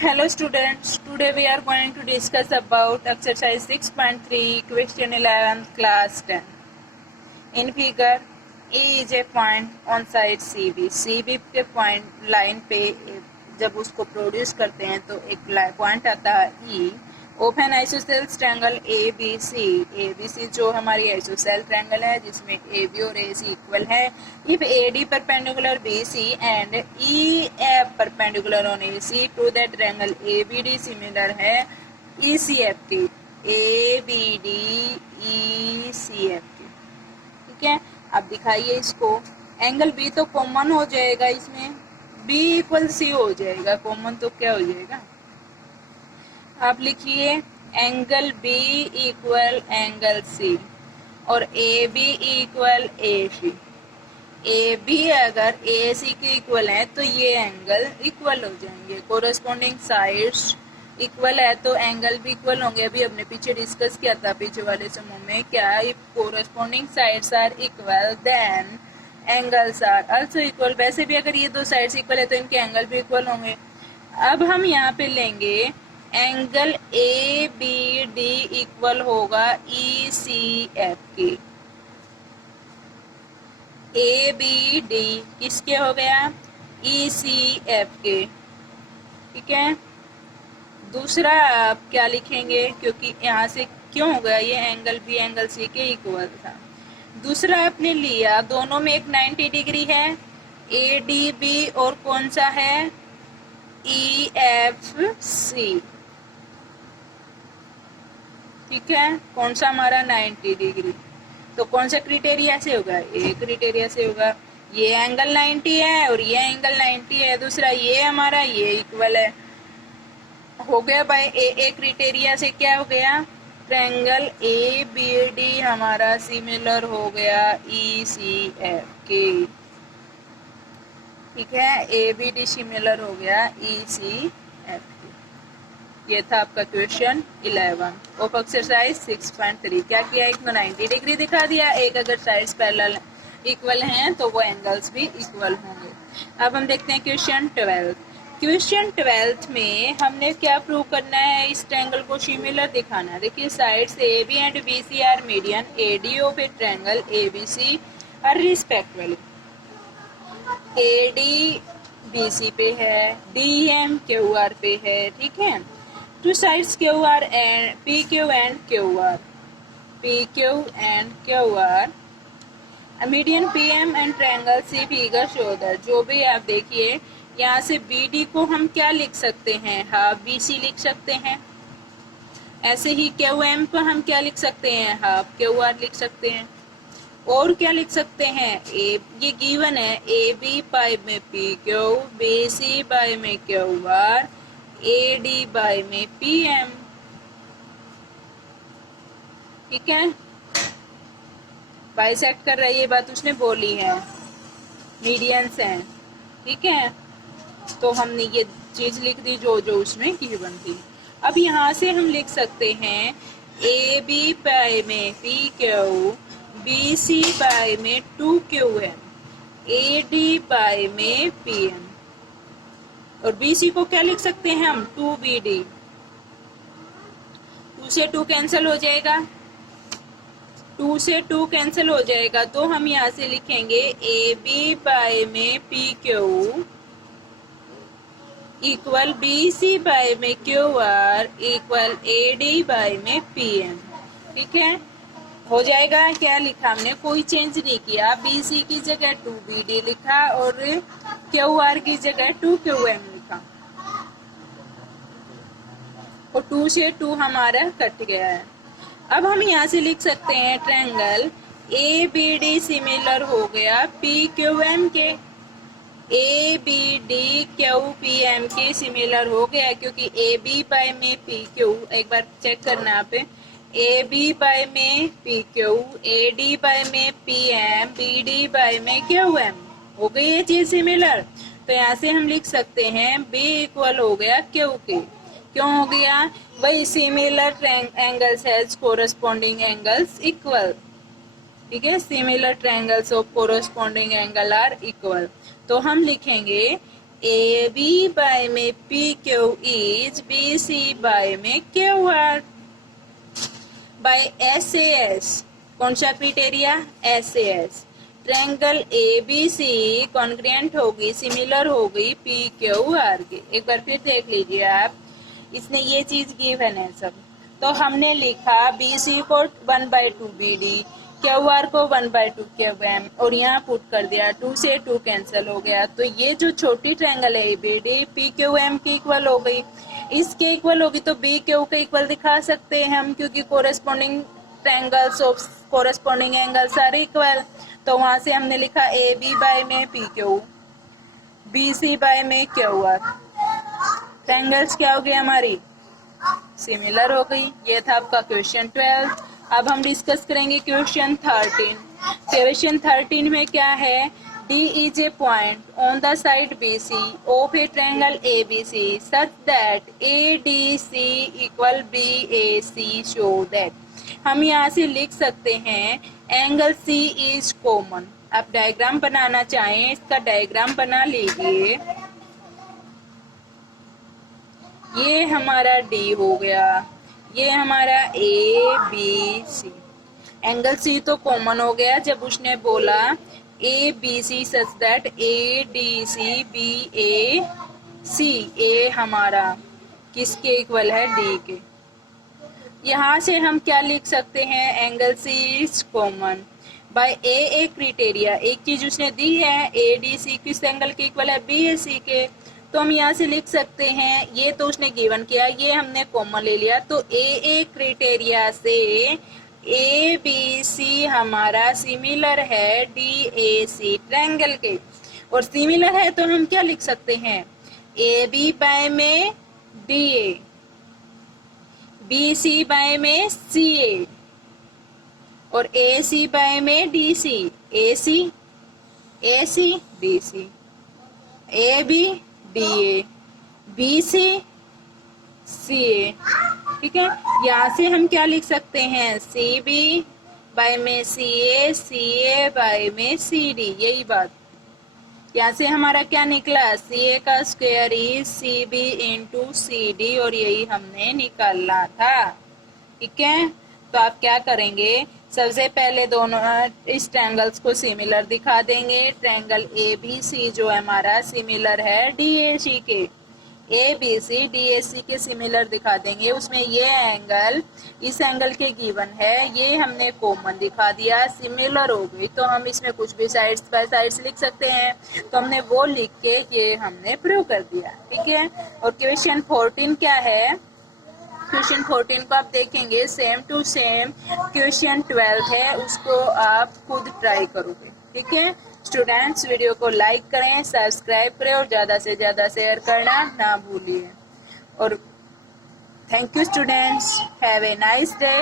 Hello students, today we are going to discuss about exercise 6.3 question 11th class 10. In figure, A is a point on side CB. CB के point line पे जब उसको produce करते हैं तो एक point आता है E. Open isosceles triangle ABC जो हमारी आइसोसेल ट्रायंगल है जिसमें AB और AC इक्वल है. If AD perpendicular BC and EF perpendicular on AC to that triangle ABD similar है ECF की. ABD ECF की. ठीक है, अब दिखाइए इसको. एंगल B तो कॉमन हो जाएगा, इसमें B इक्वल C हो जाएगा. कॉमन तो क्या हो जाएगा, आप लिखिए angle B equal angle C और AB इक्वल AC. AB अगर AC के इक्वल है तो ये एंगल इक्वल हो जाएंगे. कोरस्पॉन्डिंग साइड्स इक्वल है तो एंगल भी इक्वल होंगे. अभी हमने पीछे डिस्कस किया था पीछे वाले समूह में, क्या if corresponding sides are equal then angles are also equal. वैसे भी अगर ये दो साइड्स इक्वल है तो इनके एंगल भी इक्वल होंगे. अब हम यहाँ पे लेंगे एंगल ABD इक्वल होगा ECF की. ABD किसके हो गया, ECF के. ठीक है, दूसरा आप क्या लिखेंगे, क्योंकि यहाँ से क्यों हो गया, ये एंगल B एंगल C के इक्वल था. दूसरा आपने लिया, दोनों में एक 90 डिग्री है, ADB और कौन सा है EFC. ठीक है, कौन सा हमारा 90 डिग्री. तो कौन सा क्राइटेरिया से होगा, ये क्राइटेरिया से होगा. ये एंगल 90 है और ये एंगल 90 है. दूसरा ये हमारा ये इक्वल है. हो गया बाय ए क्राइटेरिया से क्या हो गया, ट्रायंगल ABD हमारा सिमिलर हो गया ECF के. ठीक है, ABD सिमिलर हो गया ECF के. ये था आपका क्वेश्चन 11 ऑफ एक्सरसाइज 6.3. क्या किया, एक 90 डिग्री दिखा दिया, एक अगर साइड्स पैरेलल इक्वल हैं तो वो एंगल्स भी इक्वल होंगे. अब हम देखते हैं क्वेश्चन 12. क्वेश्चन 12 में हमने क्या प्रूव करना है, इस ट्रायंगल को सिमिलर दिखाना है. देखिए sides AB and BC are median AD of a triangle ABC are respectively. AD BC पे है, DM QR पे है. ठीक है, two sides QR and PQ and QR. PQ and QR. A median PM and triangle C figure show that. जो भी आप देखिए, यहाँ से BD को हम क्या लिख सकते हैं, हाफ BC लिख सकते हैं. ऐसे ही QM को हम क्या लिख सकते हैं, हाफ QR लिख सकते हैं. और क्या लिख सकते हैं, ये गिवन है AB पाई में PQ, BC पाई में QR, AD बाय में PM. ठीक है, बाइसेक्ट कर रही है, बात उसने बोली है, मीडियंस हैं. ठीक है, तो हमने ये चीज लिख दी जो जो उसमें गिवन थी. अब यहाँ से हम लिख सकते हैं AB बाय में PQ, BC बाय में 2QM, AD बाय में PM और BC को क्या लिख सकते हैं हम, 2BD. 2 से 2 कैंसिल हो जाएगा, 2 से 2 कैंसिल हो जाएगा. तो हम यहाँ से लिखेंगे AB बाय में PQ इक्वल BC बाय में QR इक्वल AD बाय में PM. ठीक है, हो जाएगा. क्या लिखा हमने, कोई चेंज नहीं किया. BC की जगह 2BD लिखा और QR की जगह 2QM लिखा और 2 से 2 हमारा कट गया है. अब हम यहाँ से लिख सकते हैं ट्रायंगल ABD सिमिलर हो गया PQM के. ABD QPM के सिमिलर हो गया क्योंकि AB बाय में PQ, एक बार चेक करना आप, AB बाय में PQ, AD बाय में PM, BD बाय में QM. हो गई ये चीज सिमिलर. तो यहाँ से हम लिख सकते हैं B इक्वल हो गया Q के. क्यों हो गया, वही similar angles has corresponding angles equal. ठीक है, similar triangles of corresponding angle are equal. तो हम लिखेंगे ए बी बाय में P Q is B C by में Q R by S A S. कौन सा criteria? S A S. Triangle A B C congruent होगी, similar होगी P Q R के। एक बार फिर देख लीजिए आप, इसने ये चीज गिवन है सब, तो हमने लिखा बी सी को 1/2 बी डी, क्यू आर को 1/2 क्यू एम, और यहाँ पुट कर दिया, 2 से 2 कैंसिल हो गया। तो ये जो छोटी ट्रायंगल है B D P Q M की इक्वल हो गई, इसके इक्वल होगी तो बी क्यू के इक्वल दिखा सकते हैं हम, क्योंकि corresponding triangles of corresponding angles are equal. तो वहां से हमने लिखा ए बी बाय में P Q, B C by में क्यू आर। ट्रायंगल्स क्या हो गई हमारी? सिमिलर हो गई। ये था आपका क्वेश्चन 12। अब हम डिस्कस करेंगे क्वेश्चन 13। क्वेश्चन 13 में क्या है? D is a point on the side B C of a triangle A B C such that A D C equal B A C, show that. हम यहाँ से लिख सकते हैं एंगल सी इज कॉमन। आप डायग्राम बनाना चाहें, इसका डायग्राम बना लीजिए। ये हमारा डी हो गया, ये हमारा ए बी सी। एंगल सी तो कॉमन हो गया जब उसने बोला A B C such that A D C B A C. A हमारा किसके इक्वल है? डी के। यहाँ से हम क्या लिख सकते हैं? Angle C is common by A criteria. एक चीज उसने दी है, ए डी सी किस एंगल के इक्वल है? बी ए सी के। तो हम यहाँ से लिख सकते हैं, ये तो उसने गिवन किया, ये हमने कॉमन ले लिया, तो ए क्रिटेरिया से ए बी सी हमारा सिमिलर है डी ए सी ट्रायंगल के। और सिमिलर है तो हम क्या लिख सकते हैं? ए बी बाय में D A, B C by में सी ए, और ए सी बाय में D C, A C D C, A B D A, B C C A. ठीक है, यहाँ से हम क्या लिख सकते हैं? सी बी बाय में सी ए बाय में सी डी। यही बात, यहाँ से हमारा क्या निकला? सी ए का square is C B into C D, और यही हमने निकालना था। ठीक है, तो आप क्या करेंगे? सबसे पहले दोनों इस ट्रायंगल्स को सिमिलर दिखा देंगे। ट्रायंगल ए बी सी जो हमारा सिमिलर है डी ए सी के, ए बी सी डी ए सी के सिमिलर दिखा देंगे। उसमें ये एंगल इस एंगल के गिवन है, ये हमने कॉमन दिखा दिया, सिमिलर हो गई, तो हम इसमें कुछ भी साइड्स बाय साइड्स लिख सकते हैं। तो हमने वो लिख के ये हमने प्रूव कर दिया। ठीक है, और क्वेश्चन 14 क्या है? क्वेश्चन 14 को आप देखेंगे, सेम टू सेम क्वेश्चन 12 है, उसको आप खुद ट्राई करोगे। ठीक है स्टूडेंट्स, वीडियो को लाइक करें, सब्सक्राइब करें और ज़्यादा से ज़्यादा शेयर करना ना भूलिए। और thank you students, have a nice day.